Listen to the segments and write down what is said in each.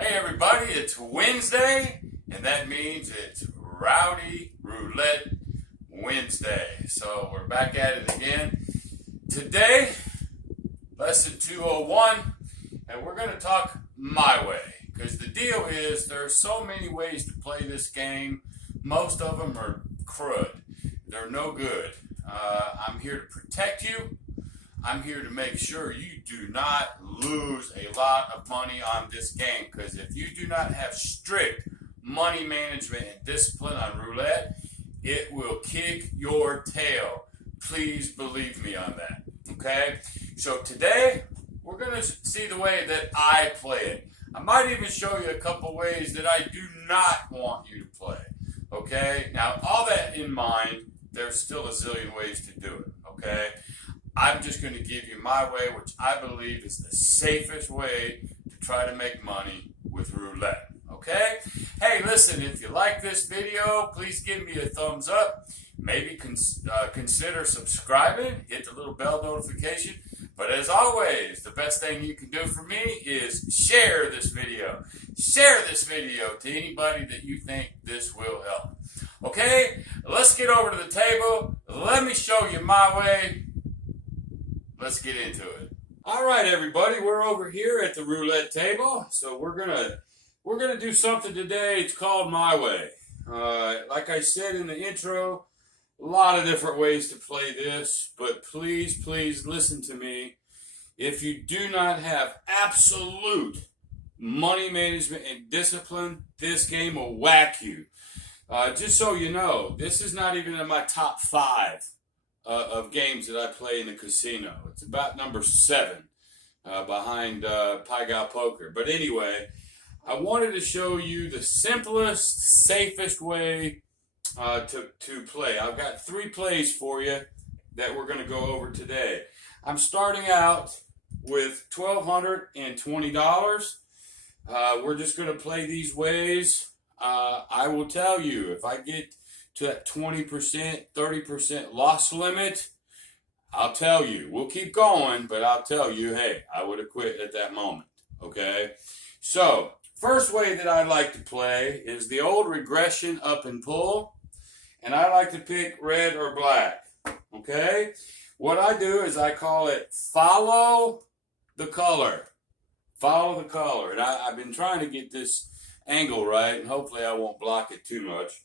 Hey everybody, it's Wednesday, and that means it's Rowdy Roulette Wednesday. So we're back at it again. Today, lesson 201, and we're going to talk my way. Because the deal is, there are so many ways to play this game. Most of them are crud. They're no good. I'm here to protect you. I'm here to make sure you do not lose a lot of money on this game, because if you do not have strict money management and discipline on roulette, it will kick your tail. Please believe me on that, okay? So today, we're going to see the way that I play it. I might even show you a couple ways that I do not want you to play, okay? Now, all that in mind, there's still a zillion ways to do it, okay? I'm just going to give you my way, which I believe is the safest way to try to make money with roulette, okay? Hey, listen, if you like this video, please give me a thumbs up. Maybe consider subscribing, hit the little bell notification. But as always, the best thing you can do for me is share this video. Share this video to anybody that you think this will help. Okay, let's get over to the table. Let me show you my way. Let's get into it. All right, everybody, we're over here at the roulette table. So we're gonna do something today. It's called my way. Like I said in the intro, a lot of different ways to play this, but please listen to me. If you do not have absolute money management and discipline, this game will whack you. Just so you know, this is not even in my top 5 of games that I play in the casino. It's about number 7 behind Pai Gow Poker. But anyway, I wanted to show you the simplest, safest way to play. I've got 3 plays for you that we're going to go over today. I'm starting out with $1,220. We're just going to play these ways. I will tell you, if I get to that 20%, 30% loss limit, I'll tell you. We'll keep going, but I'll tell you, hey, I would have quit at that moment, okay? So, first way that I like to play is the old regression up and pull, and I like to pick red or black, okay? What I do is I call it follow the color. Follow the color. And I've been trying to get this angle right, and hopefully I won't block it too much.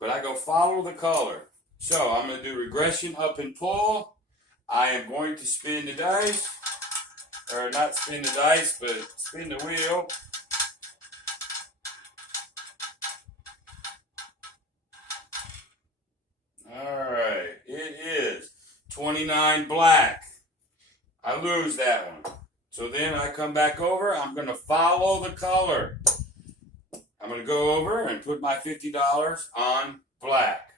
But I go follow the color. So I'm going to do regression up and pull. I am going to spin the dice. Or not spin the dice, but spin the wheel. Alright, it is 29 black. I lose that one. So then I come back over. I'm going to follow the color. I'm going to go over and put my $50 on black.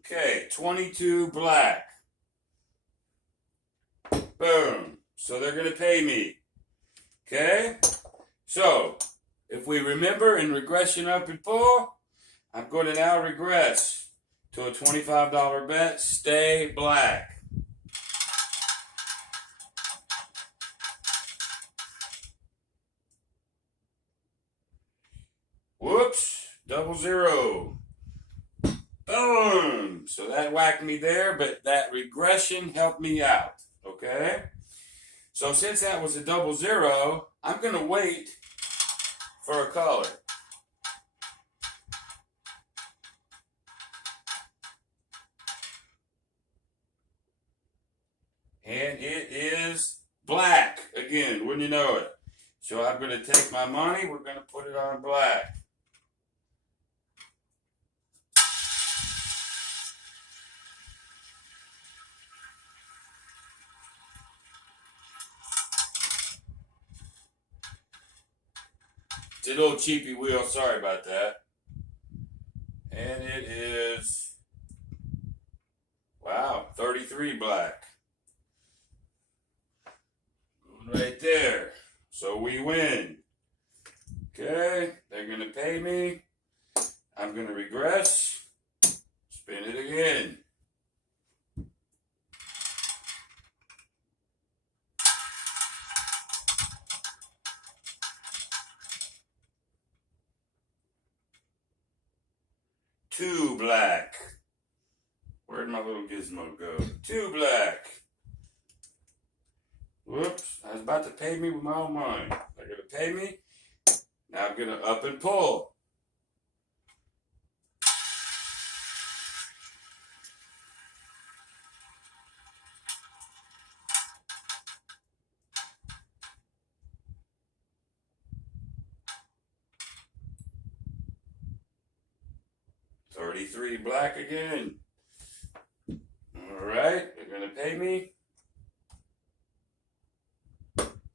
Okay, 22 black. Boom. So they're going to pay me. Okay? So, if we remember in regression up and pull, I'm going to now regress to a $25 bet. Stay black. Whoops. 00. Boom. So that whacked me there, but that regression helped me out. Okay? So since that was a 00, I'm going to wait for a color. And it is black again, wouldn't you know it? So I'm going to take my money, we're going to put it on black. It's an old cheapy wheel, sorry about that. And it is, wow, 33 black. Right there. So we win. Okay, they're going to pay me. I'm going to regress. Spin it again. Two black. Where'd my little gizmo go? Two black. Whoops, I was about to pay me with my own money. They're going to pay me. Now I'm going to up and pull. $33 black again. All right, they're going to pay me.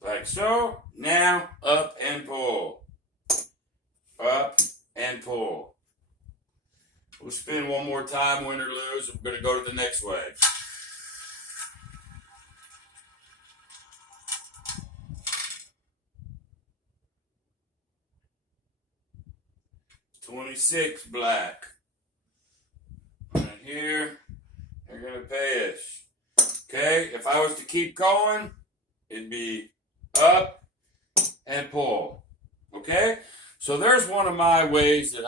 Like so. Now up and pull. Up and pull. We'll spin one more time, win or lose. We're going to go to the next way. $26 black. Right here, they're going to pay us. Okay, if I was to keep going, it'd be up and pull. Okay, so there's one of my ways that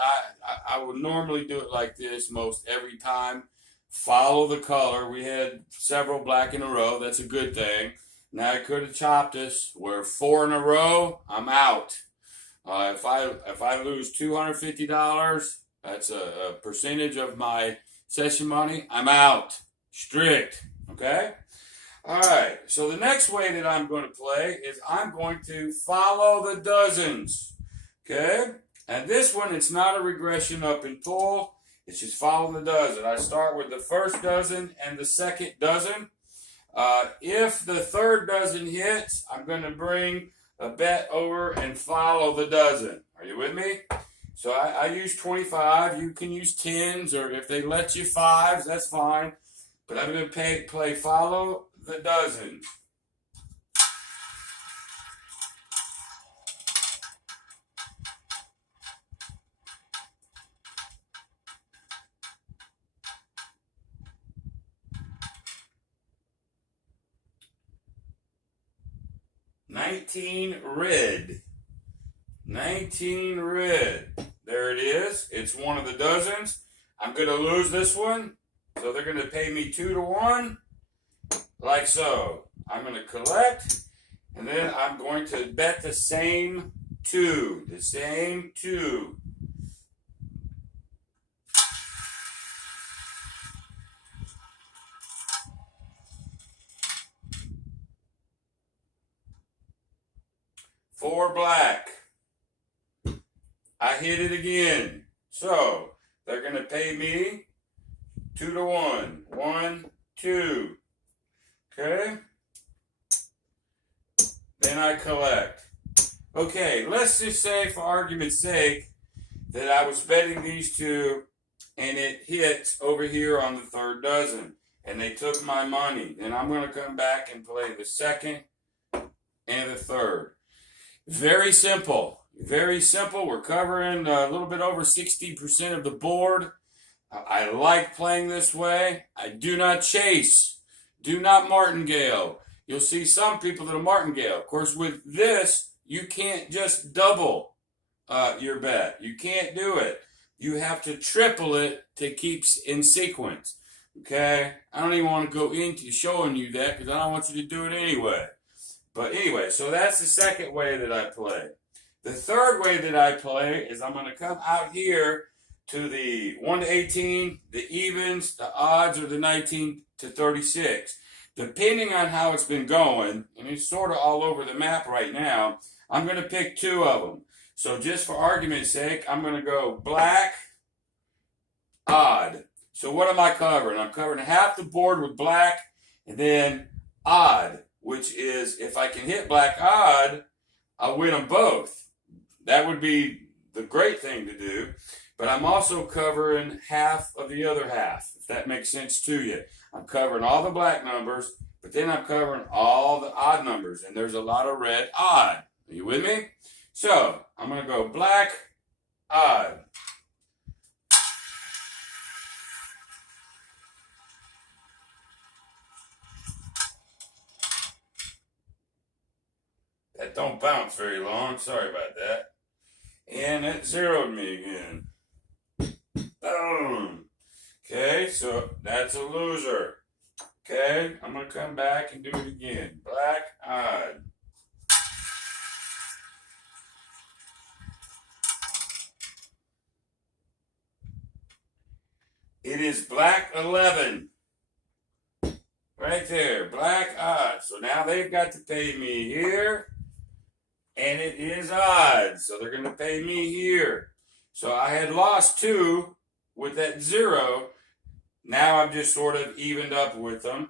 I would normally do it like this most every time. Follow the color. We had several black in a row. That's a good thing. Now I could have chopped us. We're 4 in a row. I'm out. If I lose $250, that's a percentage of my session money. I'm out. Strict. Okay. All right, so the next way that I'm going to play is I'm going to follow the dozens, okay? And this one, it's not a regression up and pull. It's just follow the dozen. I start with the first dozen and the second dozen. If the third dozen hits, I'm going to bring a bet over and follow the dozen. Are you with me? So I use 25. You can use 10s, or if they let you 5s, that's fine. But I'm going to play follow the dozen. $19 red. 19 red. There it is. It's one of the dozens. I'm going to lose this one. So they're going to pay me 2 to 1. Like so. I'm going to collect. And then I'm going to bet the same 2. The same 2. $4 black. I hit it again. So they're going to pay me 2 to 1. 1, 2. Okay. Then I collect. Okay, let's just say for argument's sake that I was betting these two and it hits over here on the third dozen and they took my money. Then I'm going to come back and play the second and the third. Very simple. Very simple. We're covering a little bit over 60% of the board. I like playing this way. I do not chase. Do not martingale. You'll see some people that are martingale. Of course, with this, you can't just double your bet. You can't do it. You have to triple it to keep in sequence. Okay? I don't even want to go into showing you that because I don't want you to do it anyway. But anyway, so that's the second way that I play. The third way that I play is I'm going to come out here to the 1 to 18, the evens, the odds, or the 19 to 36. Depending on how it's been going, and it's sort of all over the map right now, I'm going to pick 2 of them. So just for argument's sake, I'm going to go black, odd. So what am I covering? I'm covering half the board with black, and then odd, which is if I can hit black odd, I'll win them both. That would be the great thing to do. But I'm also covering half of the other half, if that makes sense to you. I'm covering all the black numbers, but then I'm covering all the odd numbers. And there's a lot of red odd. Are you with me? So I'm going to go black, odd. That don't bounce very long. Sorry about that. And it zeroed me again. Boom. Okay, so that's a loser. Okay, I'm going to come back and do it again. Black, odd. It is black 11. Right there, black, odd. So now they've got to pay me here. And it is odd. So they're going to pay me here. So I had lost 2 with that 0. Now I've just sort of evened up with them.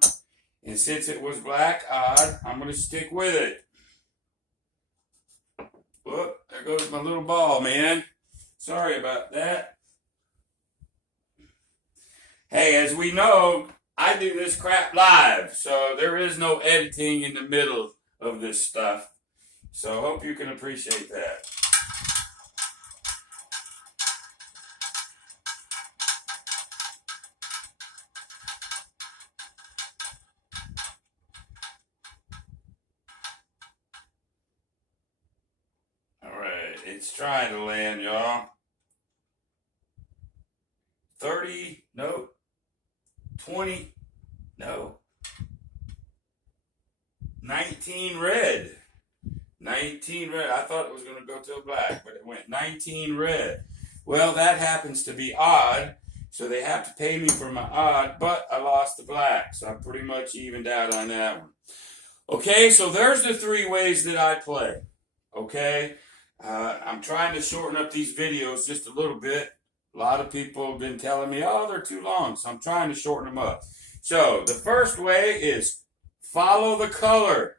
And since it was black, odd, I'm going to stick with it. Whoop, there goes my little ball, man. Sorry about that. Hey, as we know, I do this crap live. So there is no editing in the middle of this stuff. So I hope you can appreciate that. It's trying to land, y'all. 30, no. 20, no. 19 red. 19 red. I thought it was going to go to a black, but it went 19 red. Well, that happens to be odd, so they have to pay me for my odd, but I lost the black, so I'm pretty much evened out on that one. Okay, so there's the 3 ways that I play. Okay? I'm trying to shorten up these videos just a little bit. A lot of people have been telling me, oh, they're too long, so I'm trying to shorten them up. So the first way is follow the color.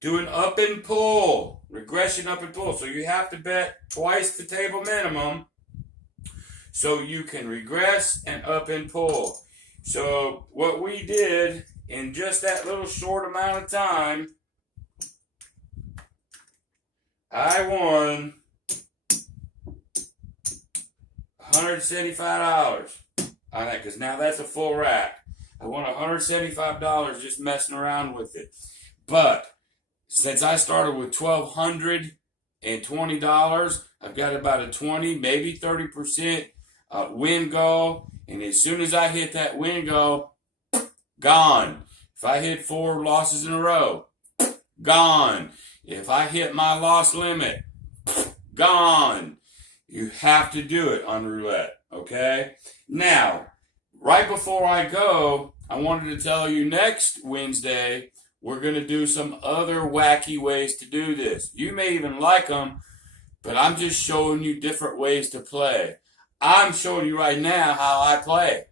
Do an up and pull. Regression up and pull. So you have to bet twice the table minimum so you can regress and up and pull. So what we did in just that little short amount of time, I won $175 on that, because now that's a full rack. I won $175 just messing around with it. But since I started with $1,220, I've got about a 20, maybe 30% win goal. And as soon as I hit that win goal, gone. If I hit 4 losses in a row, gone. If I hit my loss limit, gone. You have to do it on roulette, okay? Now, right before I go, I wanted to tell you next Wednesday, we're going to do some other wacky ways to do this. You may even like them, but I'm just showing you different ways to play. I'm showing you right now how I play,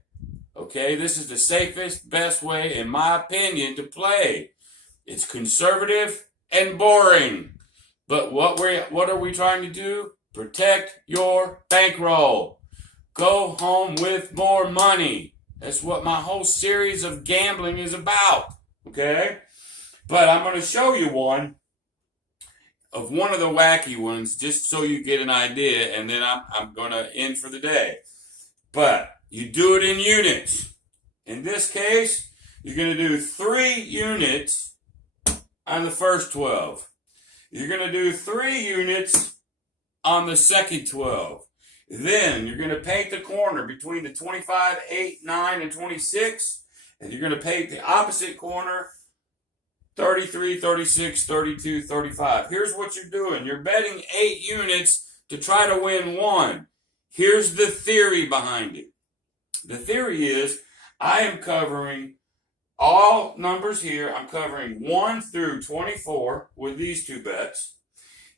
okay? This is the safest, best way, in my opinion, to play. It's conservative and boring. But what are we trying to do? Protect your bankroll. Go home with more money. That's what my whole series of gambling is about. Okay? But I'm going to show you one of one of the wacky ones just so you get an idea, and then I'm going to end for the day. But you do it in units. In this case, you're going to do 3 units on the first 12. You're going to do 3 units on the second 12. Then you're going to paint the corner between the 25, 8, 9, and 26. And you're going to paint the opposite corner 33, 36, 32, 35. Here's what you're doing. You're betting 8 units to try to win 1. Here's the theory behind it. The theory is I am covering all numbers here. I'm covering 1 through 24 with these 2 bets.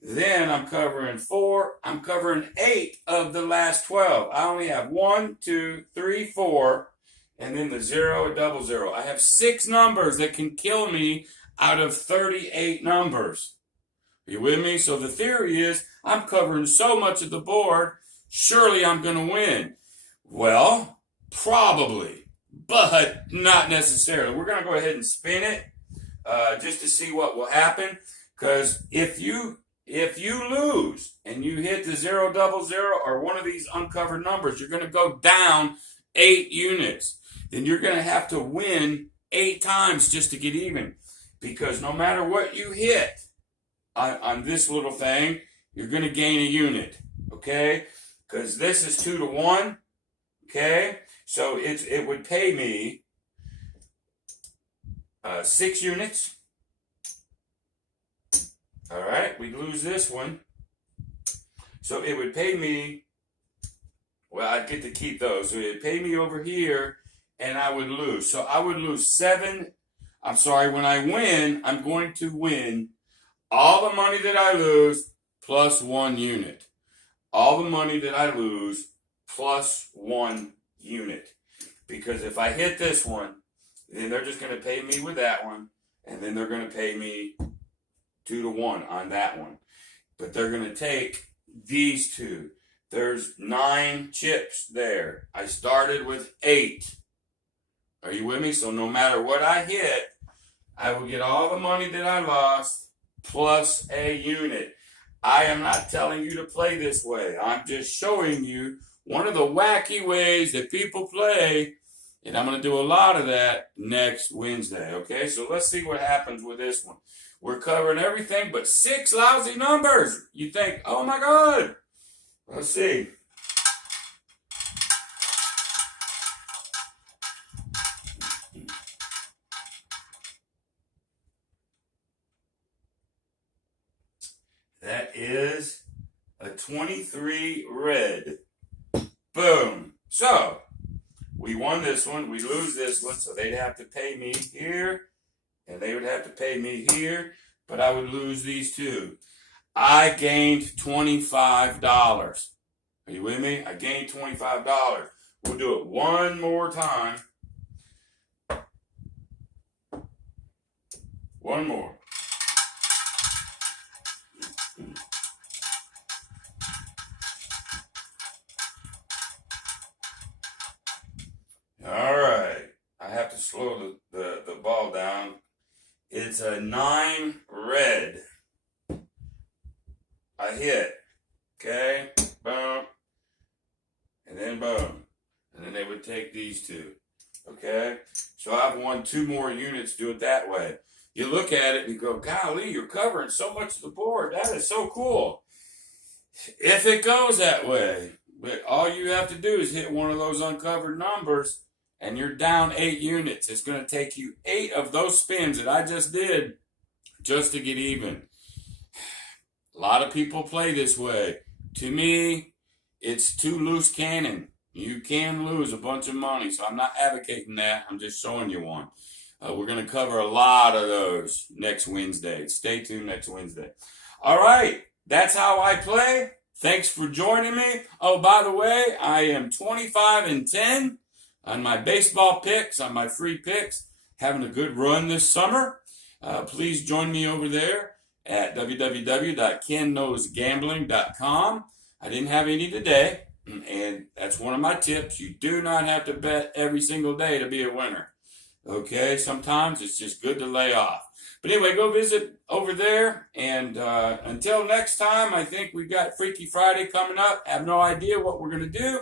Then I'm covering 4. I'm covering 8 of the last 12. I only have 1, 2, 3, 4, and then the 0, a double 0. I have 6 numbers that can kill me out of 38 numbers. Are you with me? So the theory is I'm covering so much of the board, surely I'm going to win. Well, probably, but not necessarily. We're going to go ahead and spin it just to see what will happen. Because if you if you lose and you hit the 0 double 0 or one of these uncovered numbers, you're going to go down 8 units. Then you're going to have to win 8 times just to get even. Because no matter what you hit on this little thing, you're going to gain a unit. Okay? Because this is 2 to 1. Okay? So it would pay me 6 units. All right, we lose this one. So it would pay me, well, I'd get to keep those. So it would pay me over here, and I would lose. So I would lose 7. I'm sorry, when I win, I'm going to win all the money that I lose plus 1 unit. All the money that I lose plus 1 unit. Because if I hit this one, then they're just going to pay me with that one, and then they're going to pay me 2 to 1 on that one. But they're going to take these 2. There's 9 chips there. I started with 8. Are you with me? So no matter what I hit, I will get all the money that I lost plus a unit. I am not telling you to play this way. I'm just showing you one of the wacky ways that people play. And I'm going to do a lot of that next Wednesday. Okay, so let's see what happens with this one. We're covering everything but 6 lousy numbers. You think, oh my God. Let's see. That is a 23 red. Boom. So, we won this one. We lose this one. So they'd have to pay me here. And they would have to pay me here, but I would lose these 2. I gained $25. Are you with me? I gained $25. We'll do it one more time. One more. All right. I have to slow the ball down. It's a 9 red. I hit. Okay. Boom. And then boom. And then they would take these 2. Okay. So I've won 2 more units. Do it that way. You look at it and you go, golly, you're covering so much of the board. That is so cool. If it goes that way, but all you have to do is hit one of those uncovered numbers, and you're down 8 units. It's going to take you 8 of those spins that I just did just to get even. A lot of people play this way. To me, it's too loose cannon. You can lose a bunch of money, so I'm not advocating that. I'm just showing you one. We're going to cover a lot of those next Wednesday. Stay tuned next Wednesday. All right, that's how I play. Thanks for joining me. Oh, by the way, I am 25-10. On my baseball picks, on my free picks, having a good run this summer. Please join me over there at www.Kenknowsgambling.com. I didn't have any today, and that's one of my tips. You do not have to bet every single day to be a winner. Okay, sometimes it's just good to lay off. But anyway, go visit over there, and until next time, I think we've got Freaky Friday coming up. I have no idea what we're going to do,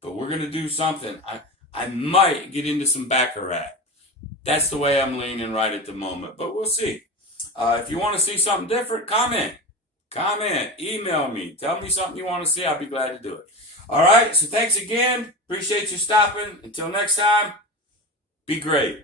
but we're going to do something. I might get into some Baccarat. That's the way I'm leaning right at the moment, but we'll see. If you want to see something different, comment, email me, tell me something you want to see. I'll be glad to do it. All right, so thanks again. Appreciate you stopping. Until next time, be great.